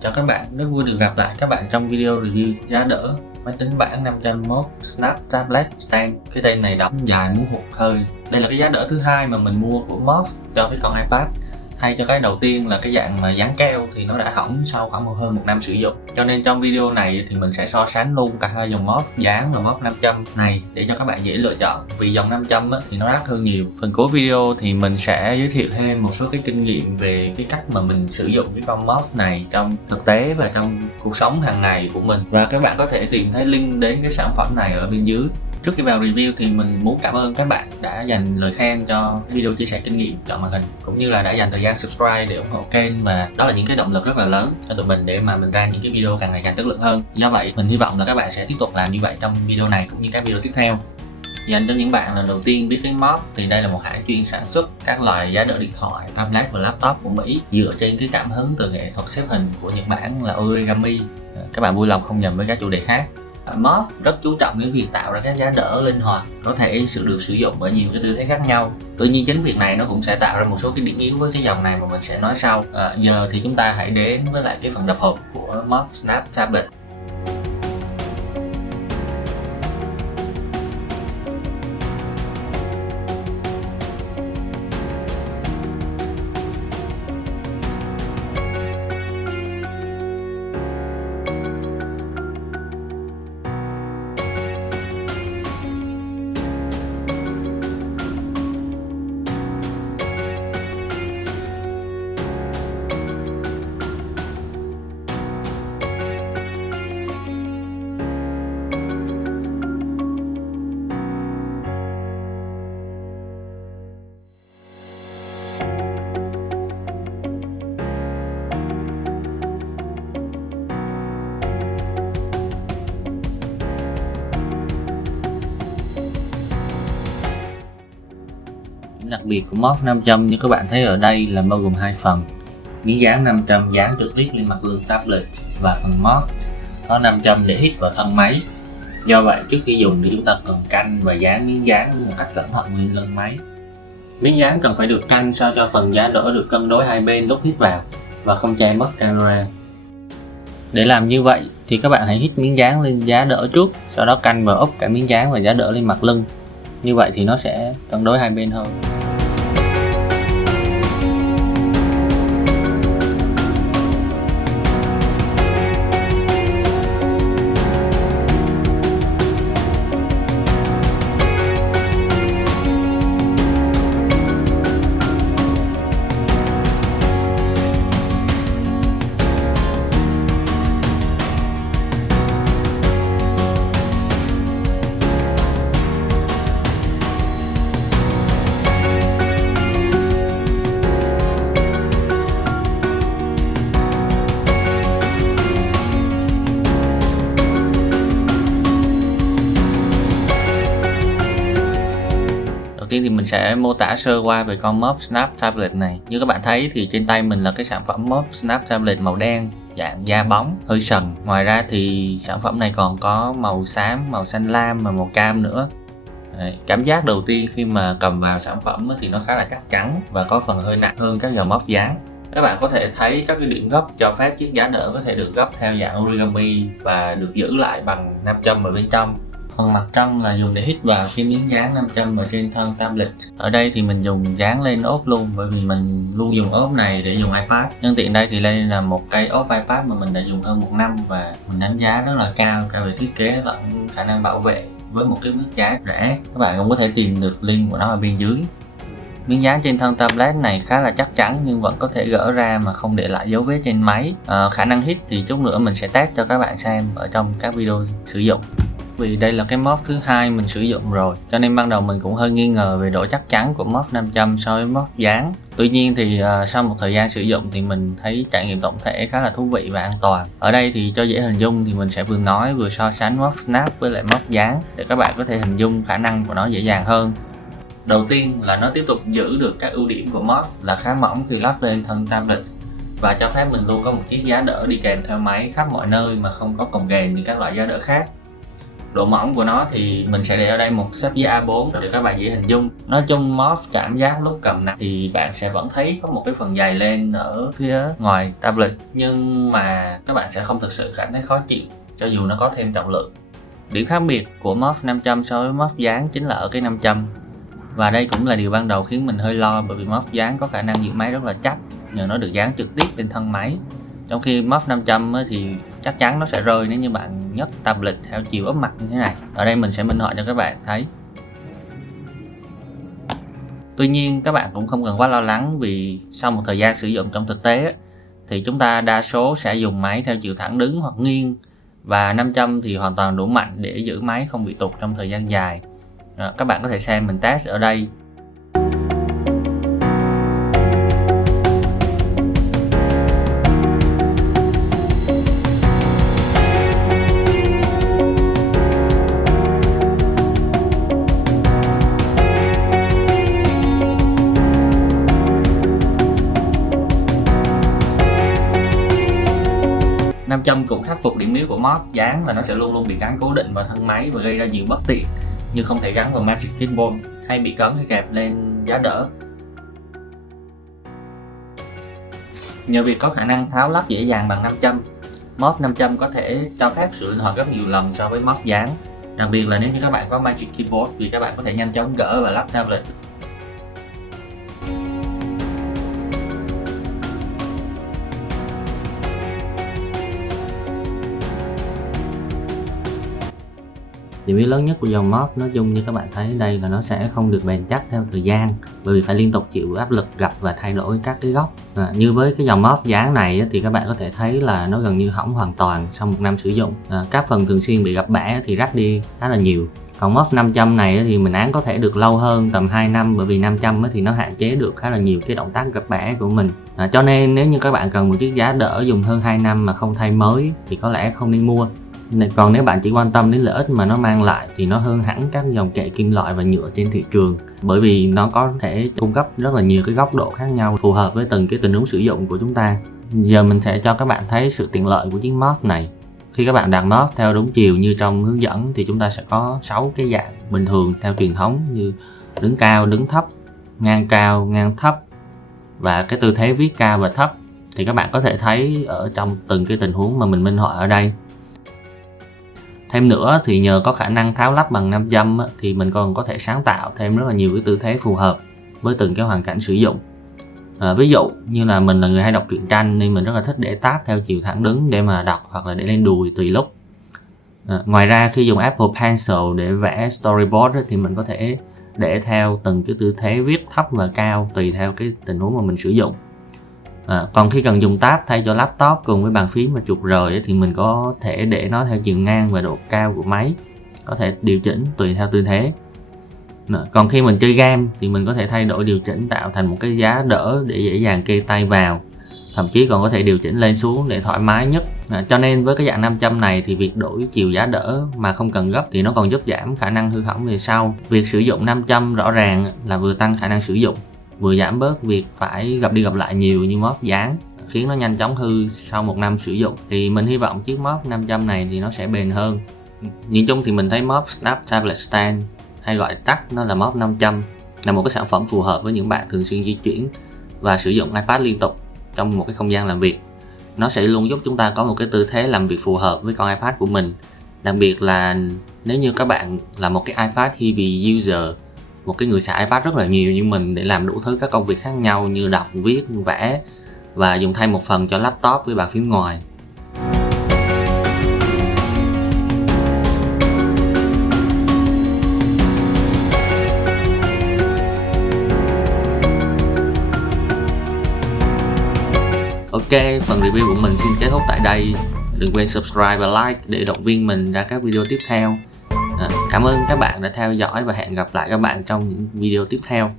Chào các bạn, rất vui được gặp lại các bạn trong video review giá đỡ máy tính bảng 501 Snap Tablet Stand. Cái tên này đọc dài muốn hụt hơi. Đây là cái giá đỡ thứ hai mà mình mua của Moff cho cái con iPad. Thay cho cái đầu tiên là cái dạng mà dán keo thì nó đã hỏng sau khoảng hơn 1 năm sử dụng. Cho nên trong video này thì mình sẽ so sánh luôn cả hai dòng Moff dán và Moff 500 này để cho các bạn dễ lựa chọn. Vì dòng 500 thì nó đắt hơn nhiều. Phần cuối video thì mình sẽ giới thiệu thêm một số cái kinh nghiệm về cái cách mà mình sử dụng cái con Moff này trong thực tế và trong cuộc sống hàng ngày của mình. Và các bạn có thể tìm thấy link đến cái sản phẩm này ở bên dưới. Trước khi vào review thì mình muốn cảm ơn các bạn đã dành lời khen cho video chia sẻ kinh nghiệm chọn màn hình, cũng như là đã dành thời gian subscribe để ủng hộ kênh, và đó là những cái động lực rất là lớn cho tụi mình để mà mình ra những cái video càng ngày càng chất lượng hơn. Do vậy mình hy vọng là các bạn sẽ tiếp tục làm như vậy trong video này cũng như các video tiếp theo. Dành cho những bạn lần đầu tiên biết đến Moff thì đây là một hãng chuyên sản xuất các loại giá đỡ điện thoại, tablet và laptop của Mỹ dựa trên cái cảm hứng từ nghệ thuật xếp hình của Nhật Bản là origami. Các bạn vui lòng không nhầm với các chủ đề khác. Moff rất chú trọng đến việc tạo ra các giá đỡ linh hoạt, có thể được sử dụng ở nhiều cái tư thế khác nhau. Tuy nhiên chính việc này nó cũng sẽ tạo ra một số cái điểm yếu với cái dòng này mà mình sẽ nói sau. Giờ thì chúng ta hãy đến với lại cái phần đập hộp của Moff Snap Tablet. Đặc biệt của Moff 500 như các bạn thấy ở đây là bao gồm hai phần. Miếng dán 500 dán trực tiếp lên mặt lưng tablet, và phần Moff có 500 để hít vào thân máy. Do vậy trước khi dùng thì chúng ta cần canh và dán miếng dán một cách cẩn thận lên lưng máy. Miếng dán cần phải được canh sao cho phần giá đỡ được cân đối hai bên lúc hít vào và không che mất camera. Để làm như vậy thì các bạn hãy hít miếng dán lên giá đỡ trước, sau đó canh và úp cả miếng dán và giá đỡ lên mặt lưng. Như vậy thì nó sẽ cân đối hai bên hơn. Đầu tiên thì mình sẽ mô tả sơ qua về con Moff Snap Tablet này. Như các bạn thấy thì trên tay mình là cái sản phẩm Moff Snap Tablet màu đen, dạng da bóng, hơi sần. Ngoài ra thì sản phẩm này còn có màu xám, màu xanh lam và màu cam nữa. Cảm giác đầu tiên khi mà cầm vào sản phẩm thì nó khá là chắc chắn và có phần hơi nặng hơn các dòng Moff dán. Các bạn có thể thấy các cái điểm gấp cho phép chiếc giá đỡ có thể được gấp theo dạng origami và được giữ lại bằng 500 ở bên trong. Phần mặt trong là dùng để hít vào cái miếng dán 500 ở trên thân tablet. Ở đây thì mình dùng dán lên ốp luôn, bởi vì mình luôn dùng ốp này để dùng iPad. Nhân tiện đây thì đây là một cái ốp iPad mà mình đã dùng hơn 1 năm và mình đánh giá rất là cao cả về thiết kế lẫn khả năng bảo vệ với một cái mức giá rẻ. Các bạn cũng có thể tìm được link của nó ở bên dưới. Miếng dán trên thân tablet này khá là chắc chắn nhưng vẫn có thể gỡ ra mà không để lại dấu vết trên máy. Khả năng hít thì chút nữa mình sẽ test cho các bạn xem ở trong các video sử dụng. Vì đây là cái Moff thứ hai mình sử dụng rồi, cho nên ban đầu mình cũng hơi nghi ngờ về độ chắc chắn của Moff 500 so với Moff dán. Tuy nhiên thì sau một thời gian sử dụng thì mình thấy trải nghiệm tổng thể khá là thú vị và an toàn. Ở đây thì cho dễ hình dung thì mình sẽ vừa nói vừa so sánh Moff Snap với lại Moff dán để các bạn có thể hình dung khả năng của nó dễ dàng hơn. Đầu tiên là nó tiếp tục giữ được các ưu điểm của mod là khá mỏng khi lắp lên thân tablet và cho phép mình luôn có một chiếc giá đỡ đi kèm theo máy khắp mọi nơi mà không có cồng ghềnh như các loại giá đỡ khác. Độ mỏng của nó thì mình sẽ để ở đây một sấp giấy A4 để các bạn dễ hình dung. Nói chung mod cảm giác lúc cầm nặng thì bạn sẽ vẫn thấy có một cái phần dày lên ở phía ngoài tablet, nhưng mà các bạn sẽ không thực sự cảm thấy khó chịu cho dù nó có thêm trọng lượng. Điểm khác biệt của mod 500 so với mod dán chính là ở cái 500, và đây cũng là điều ban đầu khiến mình hơi lo, bởi vì mod dán có khả năng giữ máy rất là chắc nhờ nó được dán trực tiếp lên thân máy, trong khi mod 500 thì chắc chắn nó sẽ rơi nếu như bạn nhấc tablet theo chiều úp mặt như thế này. Ở đây mình sẽ minh họa cho các bạn thấy. Tuy nhiên các bạn cũng không cần quá lo lắng, vì sau một thời gian sử dụng trong thực tế thì chúng ta đa số sẽ dùng máy theo chiều thẳng đứng hoặc nghiêng, và 500 thì hoàn toàn đủ mạnh để giữ máy không bị tụt trong thời gian dài. Các bạn có thể xem mình test ở đây. Nam châm cũng khắc phục điểm yếu của mod dán là nó sẽ luôn luôn bị gắn cố định vào thân máy và gây ra nhiều bất tiện, như không thể gắn vào Magic Keyboard hay bị cấn khi kẹp lên giá đỡ. Nhờ việc có khả năng tháo lắp dễ dàng bằng 500, mod 500 có thể cho phép sự linh hoạt gấp nhiều lần so với mod dán, đặc biệt là nếu như các bạn có Magic Keyboard, vì các bạn có thể nhanh chóng gỡ và lắp tablet. Điểm yếu lớn nhất của dòng mod nói chung như các bạn thấy đây là nó sẽ không được bền chắc theo thời gian, bởi vì phải liên tục chịu áp lực gập và thay đổi các cái góc. Như với cái dòng mod dán này thì các bạn có thể thấy là nó gần như hỏng hoàn toàn sau một năm sử dụng. Các phần thường xuyên bị gập bẻ thì rách đi khá là nhiều. Còn mod 500 này thì mình án có thể được lâu hơn tầm 2 năm, bởi vì 500 thì nó hạn chế được khá là nhiều cái động tác gập bẻ của mình. Cho nên nếu như các bạn cần một chiếc giá đỡ dùng hơn 2 năm mà không thay mới thì có lẽ không nên mua. Còn nếu bạn chỉ quan tâm đến lợi ích mà nó mang lại thì nó hơn hẳn các dòng kệ kim loại và nhựa trên thị trường, bởi vì nó có thể cung cấp rất là nhiều cái góc độ khác nhau phù hợp với từng cái tình huống sử dụng của chúng ta. Giờ mình sẽ cho các bạn thấy sự tiện lợi của chiếc mod này. Khi các bạn đặt mod theo đúng chiều như trong hướng dẫn thì chúng ta sẽ có 6 cái dạng bình thường theo truyền thống, như đứng cao, đứng thấp, cao, ngang thấp và cái tư thế viết cao và thấp. Thì các bạn có thể thấy ở trong từng cái tình huống mà mình minh họa ở đây. Thêm nữa thì nhờ có khả năng tháo lắp bằng 500 thì mình còn có thể sáng tạo thêm rất là nhiều cái tư thế phù hợp với từng cái hoàn cảnh sử dụng. Ví dụ như là mình là người hay đọc truyện tranh nên mình rất là thích để tab theo chiều thẳng đứng để mà đọc, hoặc là để lên đùi tùy lúc. Ngoài ra khi dùng Apple Pencil để vẽ storyboard thì mình có thể để theo từng cái tư thế viết thấp và cao tùy theo cái tình huống mà mình sử dụng. Còn khi cần dùng tab thay cho laptop cùng với bàn phím và chuột rời thì mình có thể để nó theo chiều ngang và độ cao của máy, có thể điều chỉnh tùy theo tư thế. Còn khi mình chơi game thì mình có thể thay đổi điều chỉnh tạo thành một cái giá đỡ để dễ dàng kê tay vào, thậm chí còn có thể điều chỉnh lên xuống để thoải mái nhất. Cho nên với cái dạng 500 này thì việc đổi chiều giá đỡ mà không cần gấp thì nó còn giúp giảm khả năng hư hỏng về sau. Việc sử dụng 500 rõ ràng là vừa tăng khả năng sử dụng, vừa giảm bớt việc phải gặp đi gặp lại nhiều như mod dán, khiến nó nhanh chóng hư sau một năm sử dụng. Thì mình hy vọng chiếc mod 500 này thì nó sẽ bền hơn. Nhìn chung thì mình thấy mod Snap Tablet Stand, hay gọi tắt nó là mod 500, là một cái sản phẩm phù hợp với những bạn thường xuyên di chuyển và sử dụng iPad liên tục trong một cái không gian làm việc. Nó sẽ luôn giúp chúng ta có một cái tư thế làm việc phù hợp với con iPad của mình. Đặc biệt là nếu như các bạn là một cái iPad heavy user, một cái người xài iPad rất là nhiều như mình để làm đủ thứ các công việc khác nhau như đọc, viết, vẽ và dùng thay một phần cho laptop với bàn phím ngoài. Ok, phần review của mình xin kết thúc tại đây. Đừng quên subscribe và like để động viên mình ra các video tiếp theo. Cảm ơn các bạn đã theo dõi và hẹn gặp lại các bạn trong những video tiếp theo.